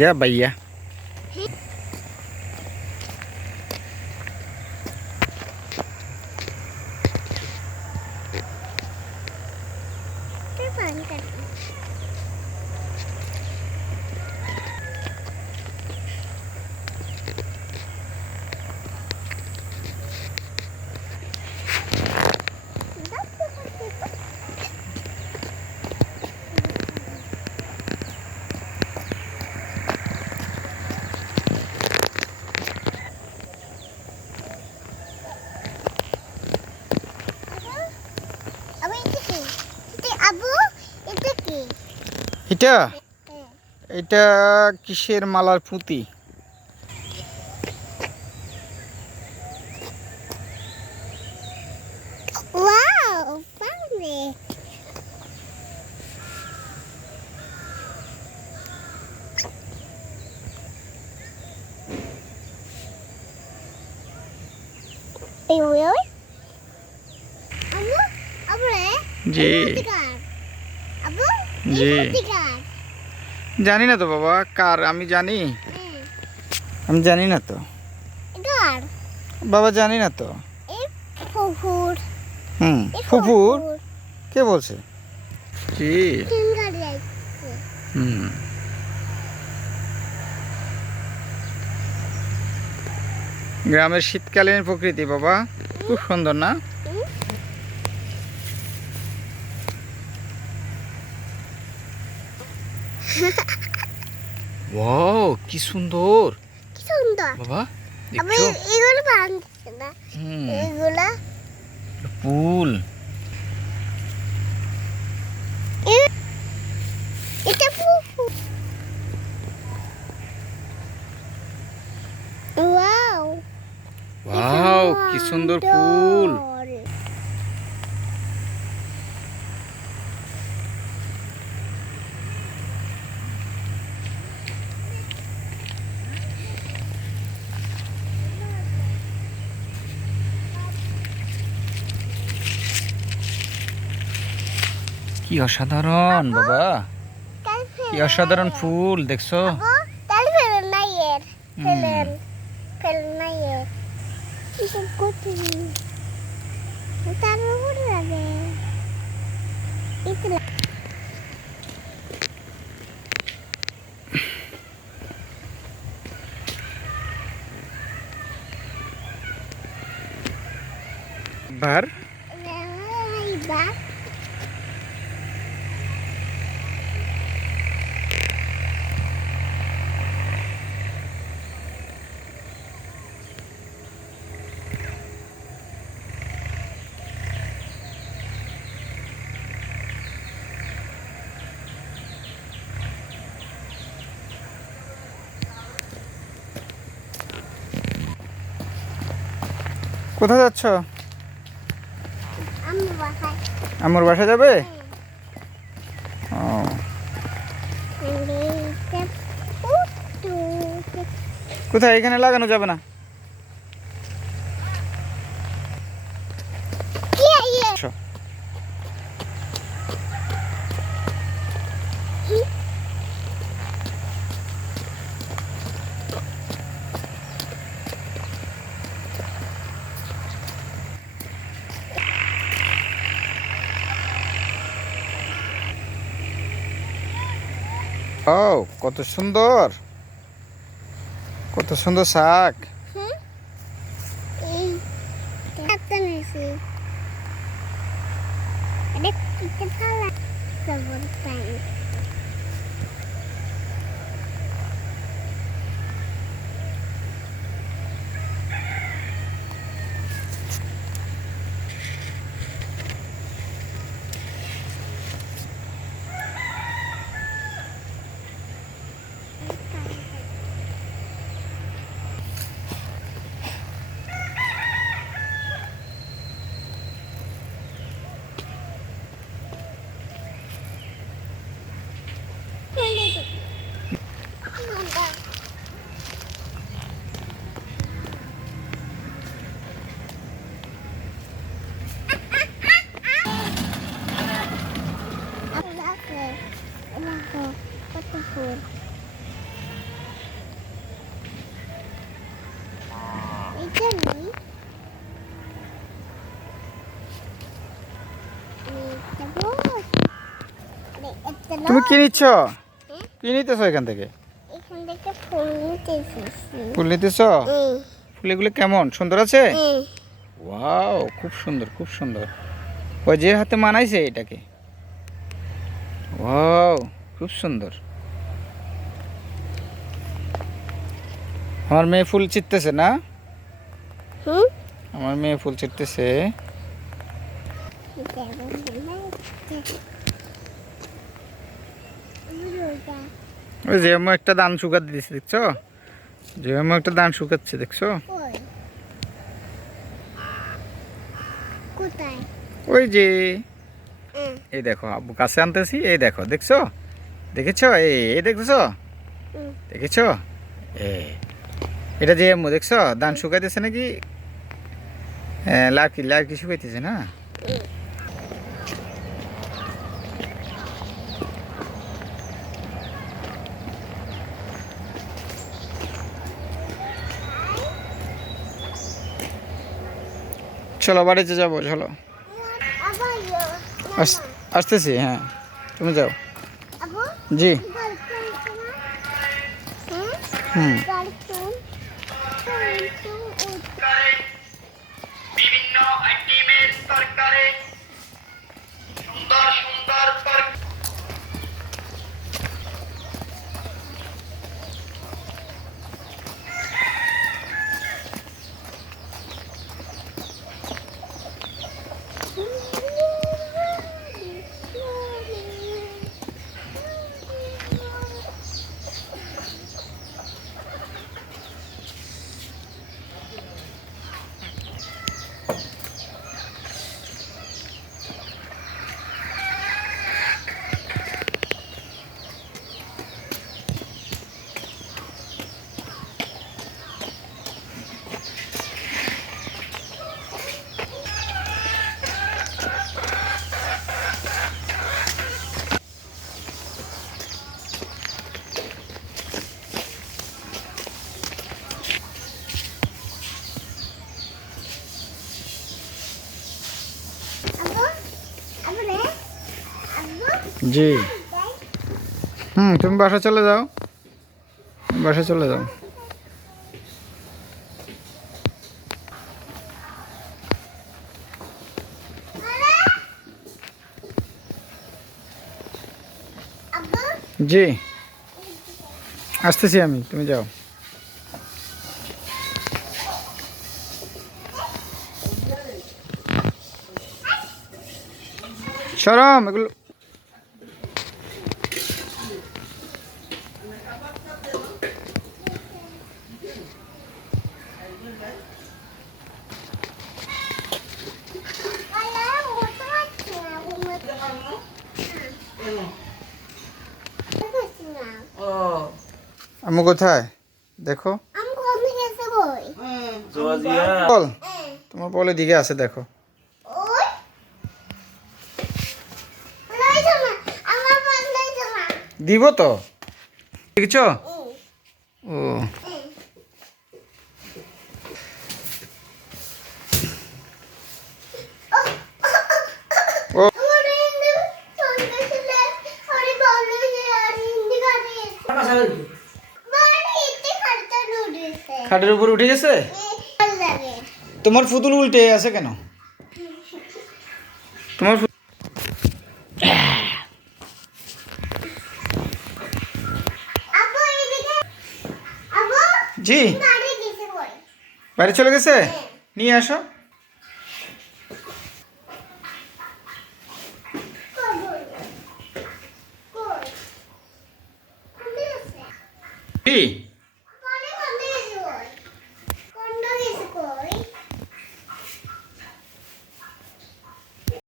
Ya भैया এটা এটা কিসের মালার পুঁতি? Wow, found it. Are you really? Abu, G Abu, জি জানি না তো বাবা, কার আমি জানি? আমি জানি না তো Gar. বাবা, জানি না তো। Fufuর. ফুফুর? কে বলছে? জি গ্রামের শীতকালীন প্রকৃতি বাবা, খুব সুন্দর না? ওয়াও, কি সুন্দর কি সুন্দর বাবা, আমি দেখছো? এগুলো বানাচ্ছি না এগুলো ফুল। এটা ফুফু ওয়াও ওয়াও, কি সুন্দর ফুল। কি অসাধারণ বাবা, কি অসাধারণ ফুল, দেখছো? তাহলে ফেলেন না এর ফেলেন না এর এটা কোথায় তার উপরে যাবে এটা বার বা কোথায় যাচ্ছ? আমার বাসায় আমার বাসা যাবে? ও কোথায়? এখানে লাগানো যাবে না। ও কত সুন্দর, কত সুন্দর শাক। জানি তুমি কি নিচ্ছ? কি নিতেছো এখান থেকে? এখান থেকে ফুল নিতে এসেছি। ফুল নিতেছো? ফুলগুলো কেমন, সুন্দর আছে? ওয়াও, খুব সুন্দর, খুব সুন্দর। ওই যে হাতে মানাইছে এটাকে। ওয়াও, খুব সুন্দর। আমার মেয়ে ফুল ছিটতেছে না? আমার মেয়ে ফুল ছিটতেছে। ওই যে আমি একটা ধান শুকাতে দিয়েছি, দেখছো? যে আমি একটা ধান শুকাচ্ছে, দেখছো? কোথায়? ওই যে এই দেখো, আব্বু কাছে আনতেছি, এই দেখো, দেখছো? দেখেছো? এই দেখছো? দেখেছো? এটা যে আম্মু দেখছো ধান শুকাইতেছে নাকি? হ্যাঁ, লাকি লাকি শুকাইতেছে না? চলো বাড়িতে যাবো, চলো। আসতেছি, হ্যাঁ, তুমি যাও। জি। হুম। বিভিন্ন আইটেমের তরকারি, সুন্দর সুন্দর তরকারি। জি। তুমি বাসা চলে যাও, বাসা চলে যাও। জি, আসতেছি আমি, তুমি যাও। সরম এগুলো। আম্মু কোথায় দেখো? বল, তোমার বলে দিকে আছে, দেখো। দিব তো, দেখছো? ও, ও খাটের উপর উঠে গেছে। তোমার ফুতুল উল্টে আছে কেন? তোমার জি, বাইরে চলে গেছে, নিয়ে আসো। জি।